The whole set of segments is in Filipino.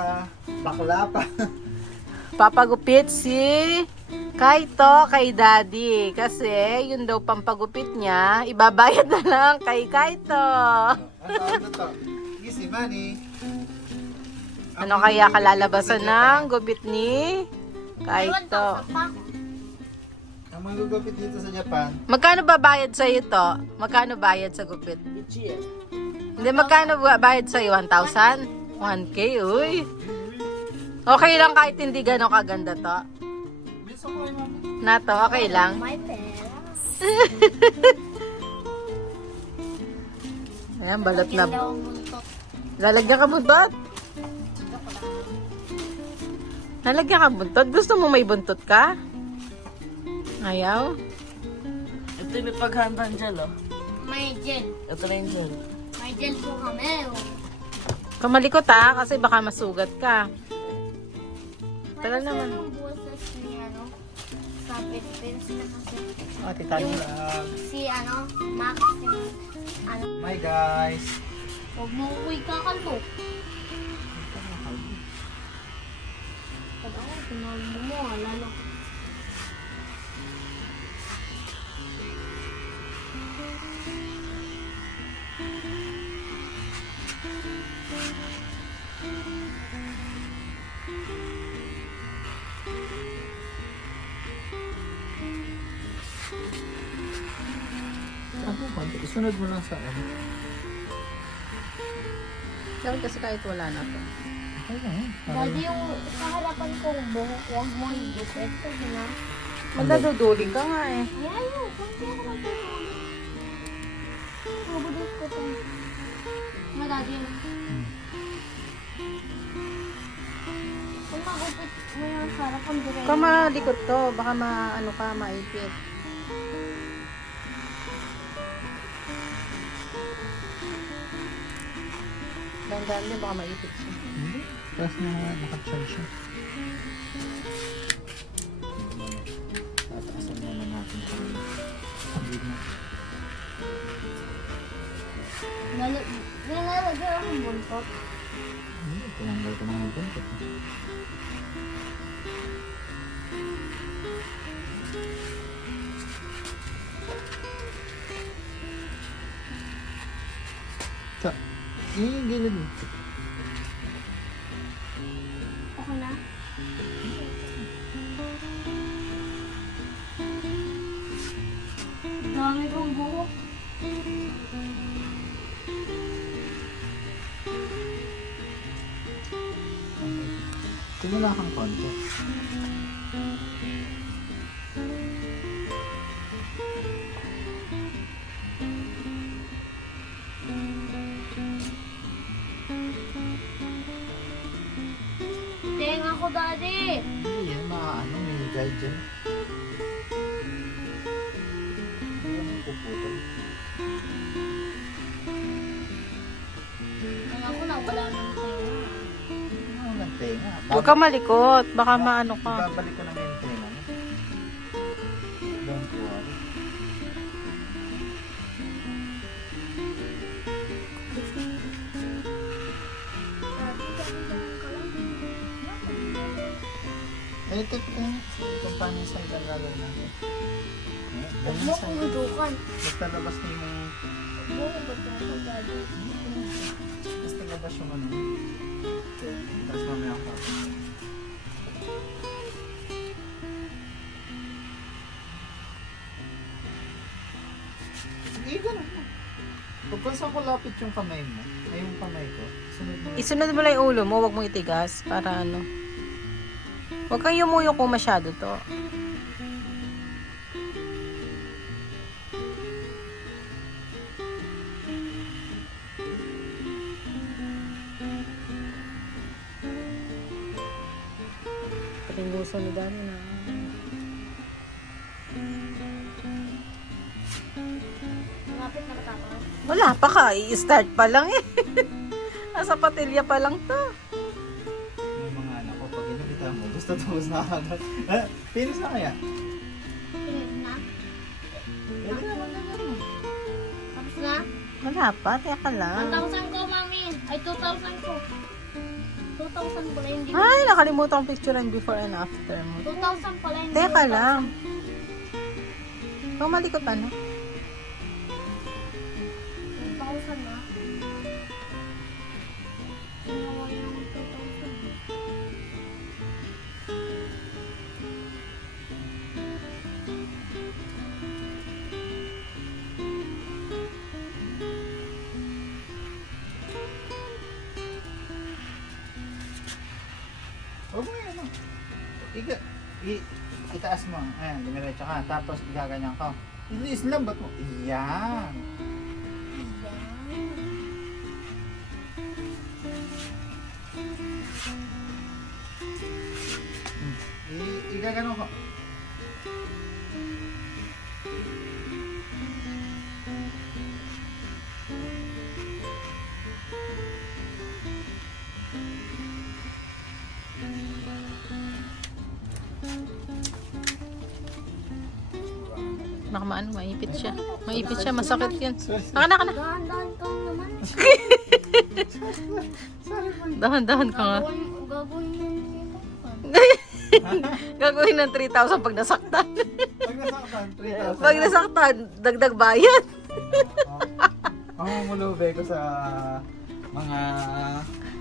pa. Bakla pa. Papagupit si Kaito kay Daddy. Kasi yun daw pampagupit niya, ibabayad na lang kay Kaito. ano tawag na to? Si Manny. Ano kaya kalalabasan ng gupit ni Kaito? Ang manggugupit dito sa Japan, Magkano ba bayad sa ito? Magkano bayad sa gupit? Hindi, magkano ba bayad sa 1,000? 1K, uy. Okay lang kahit hindi gano'ng kaganda to. Miss ako kay mami. Na to, okay lang. My peras. Ayan, balot na. Lalagyan ka buntot? Lalagyan ka buntot? Gusto mo may buntot ka? Ayaw? Ito yung may paghandaan dyan, oh. May gel. Ito na yung dyan. May gel po kami. oh. Kamalikot ha, kasi baka masugat ka. Tagal naman. yung boses ni ano? Sa Philippines na kasi. O, titali. Vlog. Si ano? Max. Yung, ano? My guys. Huwag mo uwi kakalbo. Pag ako, tinawag mo, lalo. Ano konti? Isunod mo lang sa ano. Dapat kasi kahit wala na to. Okay lang yung sa harapan kong buhok, huwag mo higupit. Kasi na. Magdaduduling ka nga eh. Yan yun, kunti ako magpapalala. Mabudot ko to. Madadi yun. Kung magupit mo yung sa harapan, dire. Kung malikot to, baka maano ka, maipit. Dandan din, baka maipit siya. Hindi. Tapos na nakacharge siya. Tataasan naman natin siya. Hindi na. Lalo, nilalagay akong buntot. Hindi, tinanggal ko na ng buntot. Sa, yun yung gilid mo. Okay na? Dami kong buhok. Tumula kang konti. Huwag ka malikot, baka maano ka. Babalik ko na yung tenga mo. Don't worry. Eh, tip ko na. Kung paano yung side ang gagawin natin. Eh, Huwag ganyan mo side. kong hudukan. Basta labas na yung... Huwag mo daddy. Basta labas yung ano. Tapos mamaya ako. Ko lapit yung kamay mo, ay yung kamay ko, sunod mo. Isunod mo lang yung ulo mo, huwag mo itigas, para ano. Huwag kang yumuyo kung masyado to. Pa i-start pa lang eh. Nasa patilya pa lang to. Yung mga anak ko, pag inabita mo, gusto tapos na agad. Eh, Finish na kaya? Pinag na. Pwede naman na gano'n. Wala pa, teka lang. 1,000 ko, mami. Ay, 2,000 ko. 2,000 pala hindi. Ay, nakalimutan kong picture and before and after mo. 2,000 pala hindi. Teka lang. Pumalikot ano? 2,000 na. Ginawa niya ng 2,000. Huwag mo. Iga, i, itaas mo. Ayan, diniretso ka. Tapos, igaganyan ka. Islambat mo. Iyan. Baka maano, maipit siya. Maipit siya, masakit yun. Naka, naka, naka. Dahan-dahan ka naman. Dahan-dahan ka nga. Gagawin, ng 3,000 pag nasaktan. Pag nasaktan, 3,000. pag nasaktan, dagdag bayad. Ako mamulube ko sa mga...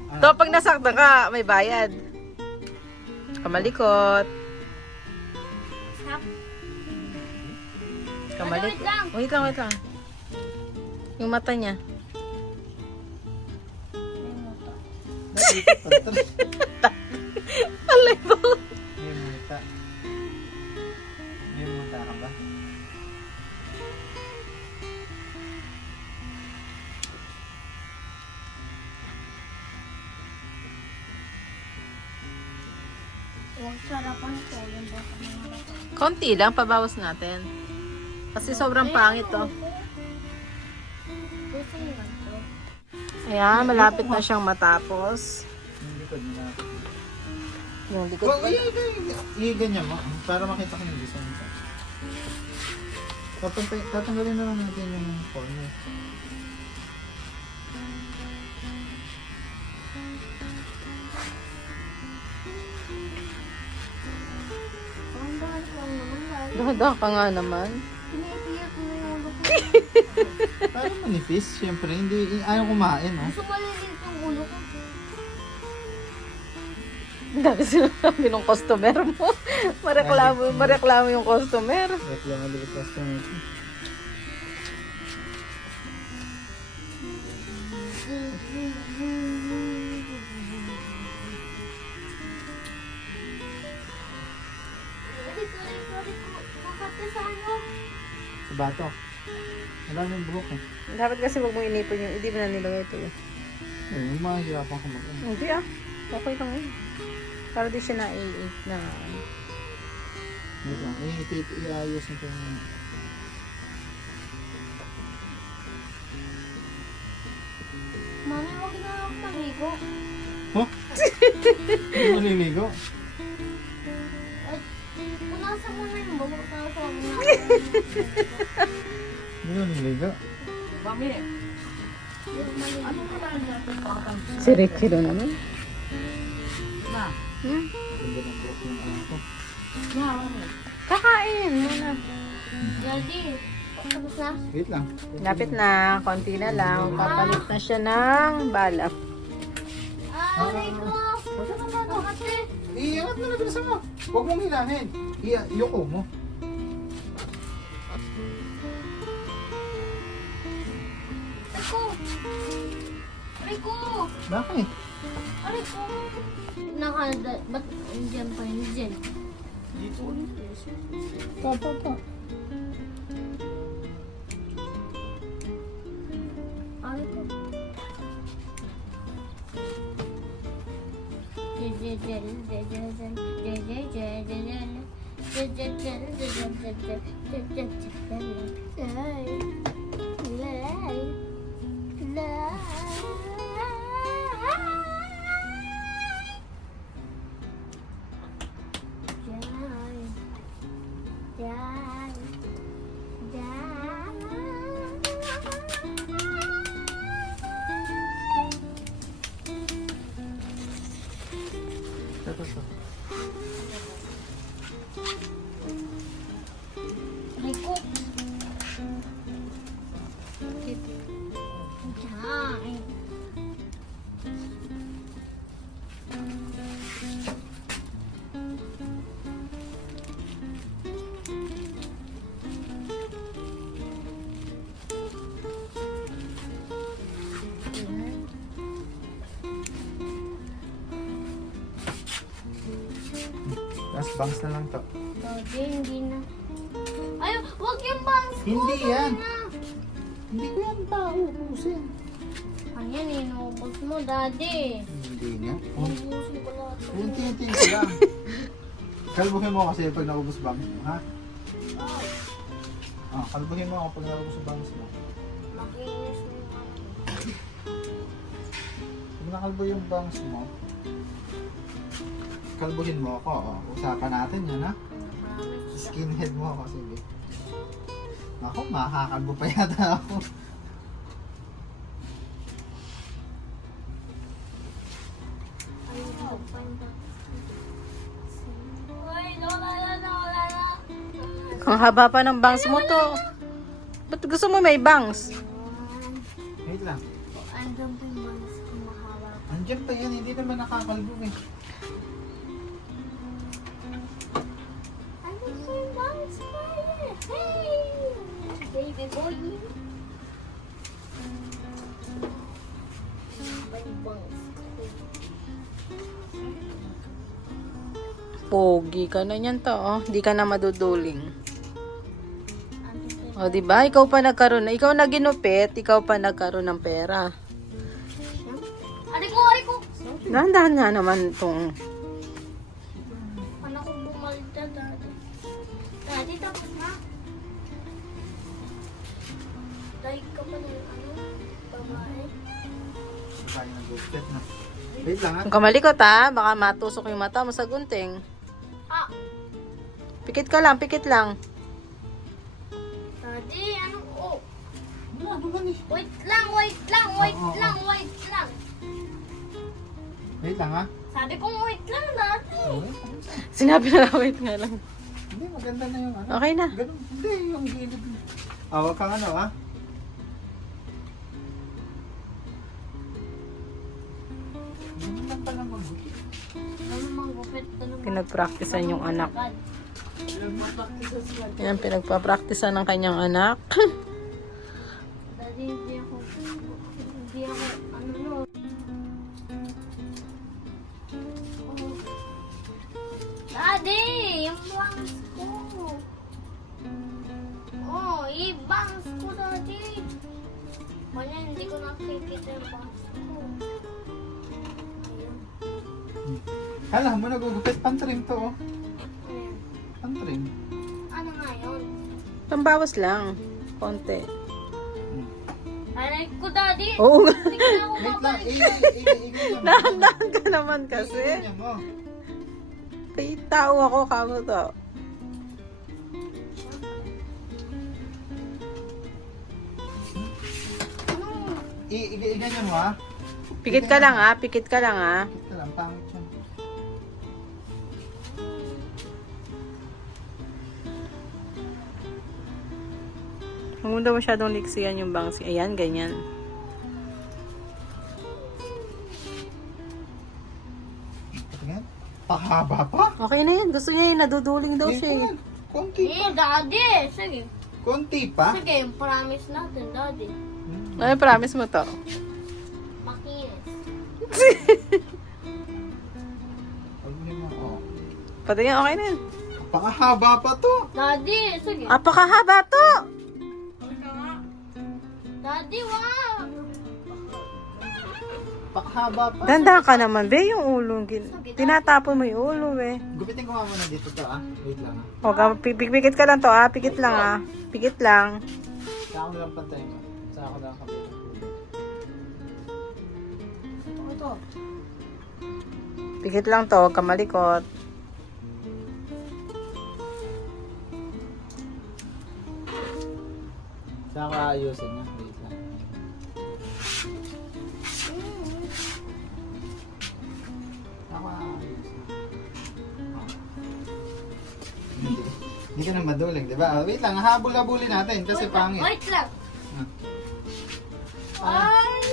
ano, To, pag nasaktan ka, may bayad. Kamalikot. Kamalikot. Wait lang. Wait lang, wait lang. Yung mata niya. Alay po. May muta. May muta ka ba? Huwag sarapan ko. Yung baka harapan. Konti lang, pabawas natin. Kasi sobrang pangit to. To. Ayan, malapit na siyang matapos. Yung likod mo na. Yung likod. Wag, ay, ay, ay, ganyan mo. Para makita ko yung design ko. Tatanggalin, tatanggalin na lang natin yung corner. Ang dahil ko naman dahil. Dahan ka nga naman. Para manipis, syempre. Hindi, ayaw kumain, no? Gusto maliliit yung ulo ko. Ang dami sinasabi ng customer mo. mareklamo, mareklamo yung customer. Reklamo customer. Sorry ko. Makati sa ano. Sa batok. Wala na yung buhok eh. Dapat kasi wag mo inipon yung, hindi mo na nilagay ito eh. Eh, yung mga hirapan ko mag Hindi ah. Okay lang yun. Para di siya na-8 na. Wait lang. Eh, iti- iayos nito yung... Mami, wag na ako maligo. Huh? Hindi maliligo. Punasan mo na yung buhok na sa mga. Hindi maliligo. Mami, Si Richie doon naman. na? Hmm? Ano ko. Kakain muna. Daddy, tapos na? Wait lang. Lapit na. Konti na lang. Papalit na siya ng bala. Ah, aray ko. Ba makati? Iangat mo na bilisan mo. Huwag mong hilahin. Iyoko mo. Aray ko! Bakit? Aray ko! Nakanda, ba't dyan pa yun? Dyan. Dito ulit. Pa, pa, pa. Aray ko. Hey. Bangs na lang to. Daddy, hindi na. Ay, wag yung bangs ko. Hindi yan. Na. Hindi ko yan pa uubusin. Ayan, inubos mo, daddy. Hindi nga. Inubusin ko lahat. Unti-unti ko lang. Kalbuhin mo kasi pag naubos bangs mo, ha? Oh, Ah, kalbuhin mo ako pag naubos bangs mo. makinis mo ano. Pag nakalbo yung bangs mo, kalbuhin mo ako. Oh. Usapan natin yan, ha? Skinhead mo ako, sige. Ako, makakalbo pa yata ako. Ang haba pa ng bangs mo to. Ba't gusto mo may bangs? Wait lang. Andun pa yung bangs ko mahaba. Andiyan pa yan, hindi naman nakakalbo eh. Pogi ka na yan to, oh. Di ka na maduduling. O, di ba? Ikaw pa nagkaroon na. Ikaw na ginupit, ikaw pa nagkaroon ng pera. Ari ko, ari ko! Dahan-dahan nga naman itong... Paano ko bumalda, daddy? Daddy, tapos na. Dahil ka pa ng ano, babae. Tayo nag-upset na. Wait lang, ha? Kung kamalikot ha, baka matusok yung mata mo sa gunting. Pikit ka lang, pikit lang. daddy, ano oh? Wala, naman eh. Wait lang, wait lang, wait Oo, oo. lang, wait lang. Wait lang, ha? Sabi ko wait lang, daddy. Oh, lang. Sinabi na wait nga lang. Hindi, maganda na yung ano. Okay na. Ganun. Hindi, yung gilid. Ah, wag kang ano, ha? Ganun lang pala mag-gupit. Ano mang gupit naman. Pinagpraktisan yung anak. Yan, pinagpapraktisan ng kanyang anak. Daddy, ano no. Oh. Daddy, yung bangs ko. Oh, i-bangs ko, daddy. Kanya, hindi ko nakikita yung bangs ko. Hala mo, nagugupit. Pantrim to, oh. Pantrim. Ano nga yun? Pambawas lang. Konti. Aray ko, daddy. Oo nga. Hindi ko na ako Wait lang, mabalik. i-igay mo. Dahan-dahan ka naman kasi. I-igay mo. Kay tao ako, kamo to. Ano? I-igay mo, ha? Pikit ka lang ha, pikit ka lang ha. Huwag mo daw masyadong liksiyan yung bangs. Ayan, ganyan. Tingnan. Pahaba pa. Okay na yan. Gusto niya yung naduduling daw siya eh. Konti pa. Eh, daddy. Sige. Konti pa. Sige, promise natin, daddy. Hmm. Ano promise mo to? Makinis. Oh. Patingin, okay na yan. Pakahaba pa to. Daddy, sige. Apakahaba to! Daddy, wow! Pakahaba pa. Dandahan ka naman, be, yung ulo. Gin- Tinatapon mo yung ulo, eh. Gupitin ko nga muna dito to, ah. Wait lang, ah. Huwag ka, pipik- pikit ka lang to, ah. Pikit lang, ah. Pikit lang. Sa ako lang pantay mo. Sa ako lang kapit. Ito. Pikit lang to, huwag ka malikot. Sa ako aayusin niya. ako ng Hindi ka na maduling, di ba? Wait lang, habol-habulin natin kasi wait pangit. Lang, wait lang. Ah. Ay,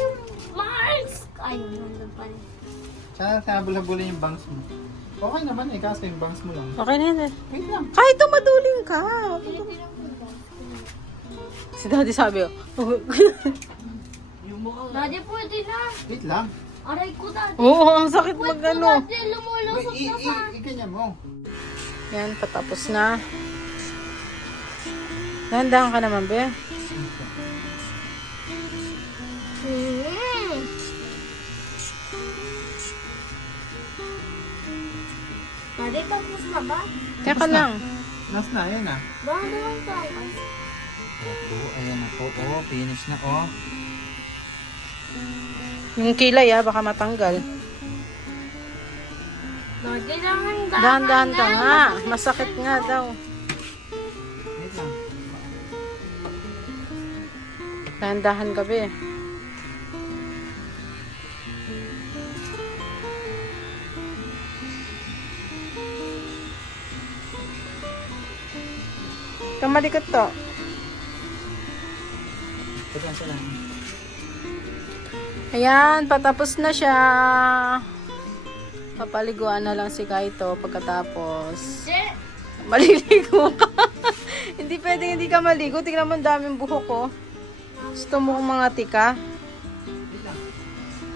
Mars! Ay, nandun pa rin. Sana habol-habulin yung bangs mo. Okay naman eh, kaso yung bangs mo lang. Okay na yan eh. Wait lang. Kahit tumaduling ka. Si Daddy sabi oh. yung mukha. Daddy, pwede na. Wait lang. Aray ko, daddy. Oo, ang sakit mag ano. daddy. Wait, Lumulusot na i- pa. i- ganyan mo. Yan, patapos na. Dahan-dahan ka naman, be. Hmm. Daddy, tapos na ba? Teka lang. Nas na, ayan na. Bakit naman tayo? Oo, ayan na po. Oo, finish na. Oh. Yung kilay, ah, baka matanggal. Dahan-dahan ka nga. Masakit nga daw. Dahan-dahan ka, be. Kamalikot to. Isa lang. Ayan, patapos na siya. Papaliguan na lang si Kaito pagkatapos. Maliligo ka. hindi pwedeng hindi ka maligo. Tingnan mo ang daming buhok ko. Gusto mo kong mga tika?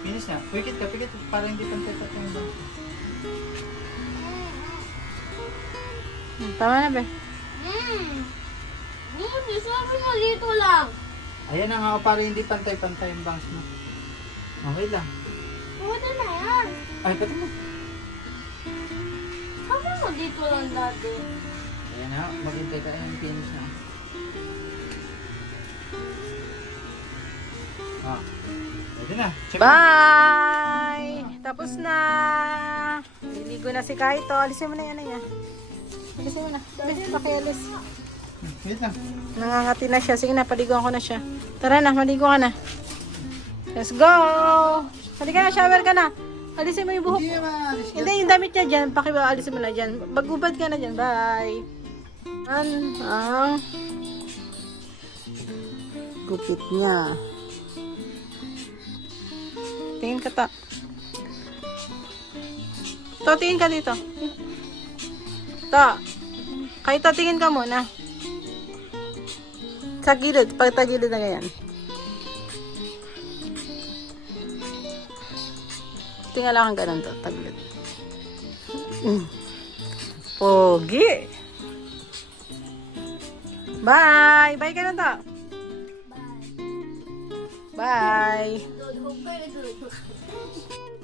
Finish na. Pikit ka, pikit. Para hindi pantay-pantay yung. Hmm, Tama na ba? Hmm. Hindi, sabi mo dito lang. Ayan na nga, oh, para hindi pantay-pantay yung bangs mo. Okay lang. Pwede na yan. Ay, pati mo. Sabi mo dito lang, daddy. Ayan na, maghintay ka. Ayan, finish na. Ah. Pwede na. Check mo. Bye! Tapos na! Liligo na si Kaito. Alisin mo na yan na yan. Alisin mo na. Alisin, pakialis. Hmm, Wait lang. Nangangati na siya. Sige na, paliguan ko na siya. Tara na, maligo ka na. Let's go! Halika na, shower ka na. Alisin mo yung buhok. Hindi naman alis ka. Hindi, yung damit niya dyan. Pakiba, alisin mo na dyan. Bagubad ka na dyan. Bye! Yan ang gupit niya. Tingin ka ta. To, tingin ka dito. To. Kayo to, tingin ka muna. Sa gilid, pagtagilid na ganyan. Tingnan lang ang ganun to, tagilid. Mm. Pogi! Bye! Bye ka na to! Bye! Dudhog.